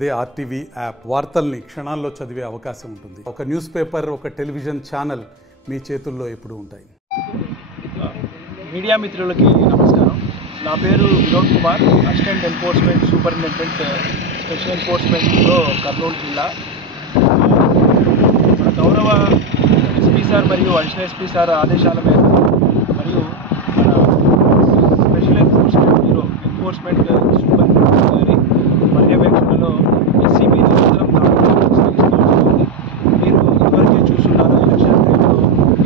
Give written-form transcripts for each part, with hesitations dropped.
అదే RTV app వార్తల్ని క్షణాల్లో చదివే అవకాశం ఉంటుంది. ఒక న్యూస్ పేపర్, ఒక టెలివిజన్ ఛానల్ మీ చేతుల్లో ఎప్పుడూ ఉంటాయి. మీడియా మిత్రులకి నమస్కారం. నా పేరు Vinod Kumar, assistant enforcement superintendent special enforcement bureau Kurnool జిల్లా. మన గౌరవ ఎస్పీ సార్ మరియు అడిషనల్ ఎస్పీ సార్ ఆదేశాల మేరకు మరియు మన special enforcement bureau enforcement superintendent గారి పర్యవేక్షణలో ఎస్సీబీ నిరంతరం దాడులు సాగిస్తూ వస్తుంది. మీరు ఇదివరకే చూస్తున్నారు, ఎలక్షన్ టైంలో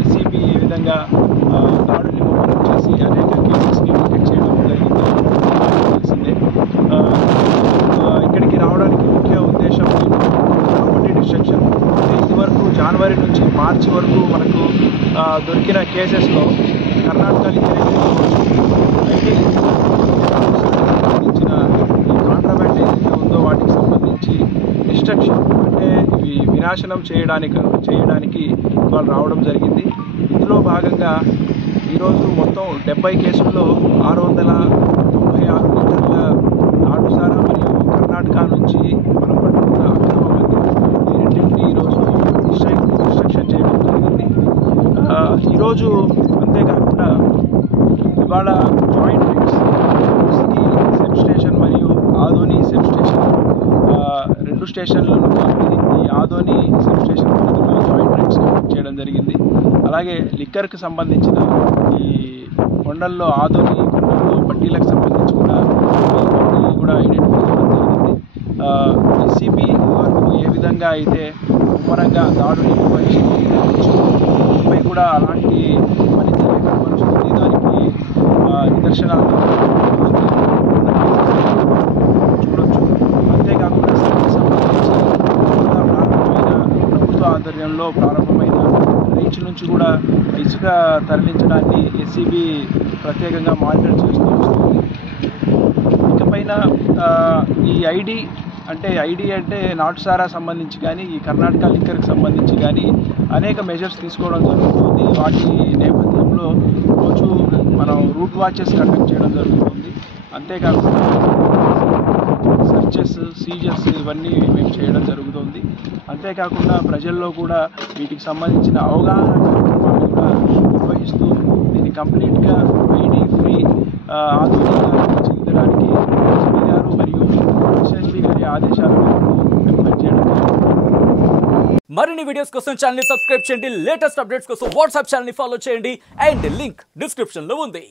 ఎస్సీబీ ఏ విధంగా దాడుల్ని ముమ్మరం చేసి అనేక కేసెస్ని డిటెక్ట్ చేయడం జరిగిందో తెలిసిందే. ఇక్కడికి రావడానికి ముఖ్య ఉద్దేశం ప్రాపర్టీ డిస్ట్రక్షన్. ఇదివరకు జనవరి నుంచి మార్చి వరకు మనకు దొరికిన కేసెస్లో కర్ణాటక సంబంధించిన ఈ కాంట్రాబ్యాండ్ ఏదైతే ఉందో వాటికి సంబంధించి డిస్ట్రక్షన్ అంటే ఇవి వినాశనం చేయడానికి వాళ్ళు రావడం జరిగింది. ఇందులో భాగంగా ఈరోజు మొత్తం 70 కేసుల్లో 696 లీటర్ల నాటుసారా మరియు కర్ణాటక నుంచి మనం పట్టుకున్న అక్రమ మద్యం ఈ రెండింటినీ ఈరోజు డిస్ట్రక్షన్ చేయడం జరిగింది. ఈరోజు అంతేకాకుండా ఇవాళ joint rides city SEB station మరియు ఆదోని సెబ్ స్టేషన్ రెండు స్టేషన్లను కలిపి ఈ ఆదోని సెబ్ స్టేషన్ పరిధిలో జాయింట్ రైడ్స్ కండక్ట్ చేయడం జరిగింది. అలాగే లిక్కర్కి సంబంధించిన ఈ కొండల్లో ఆదోని కొండల్లో బట్టీలకు సంబంధించి కూడా ఐడెంటిఫై చేయడం జరిగింది. ఎస్సీబీ వరకు ఏ విధంగా అయితే ముమ్మరంగా దాడులు నిర్వహించడంపై కూడా అలాంటి పనితీరు కనబరుస్తుంది. దానికి నిదర్శనాలు చూడొచ్చు. అంతేకాకుండా సంబంధించి ప్రభుత్వ ఆధ్వర్యంలో ప్రారంభమైన రీచ్ నుంచి కూడా ఇసుక తరలించడాన్ని ఎస్సీబీ ప్రత్యేకంగా మానిటర్ చేస్తూ వస్తుంది. ఇకపైన ఈ ఐడి అంటే నాటుసారా సంబంధించి కానీ ఈ కర్ణాటక లిక్కర్కి సంబంధించి కానీ అనేక మెజర్స్ తీసుకోవడం జరుగుతుంది. వాటి నేపథ్యంలో రోజు మనం రూట్ వాచెస్ కండక్ట్ చేయడం జరుగుతుంది. అంతేకాకుండా సర్చెస్, సీజర్స్ ఇవన్నీ మేము చేయడం జరుగుతుంది. అంతేకాకుండా ప్రజల్లో కూడా వీటికి సంబంధించిన అవగాహన కార్యక్రమాలు కూడా నిర్వహిస్తూ దీన్ని కంప్లీట్గా ఐడి ఫ్రీ ఆధునికంగా చెందడానికి ఎస్పీ గారు మరియు ఎస్ఎస్పీ గారి ఆదేశాల మేరకు మేము పనిచేయడం జరుగుతుంది. మరిన్ని వీడియోస్ కోసం ఛానల్ ని సబ్స్క్రైబ్ చేయండి. లేటెస్ట్ అప్డేట్స్ కోసం వాట్సాప్ ఛానల్ ని ఫాలో చేయండి. అండ్ లింక్ డిస్క్రిప్షన్ లో ఉంది.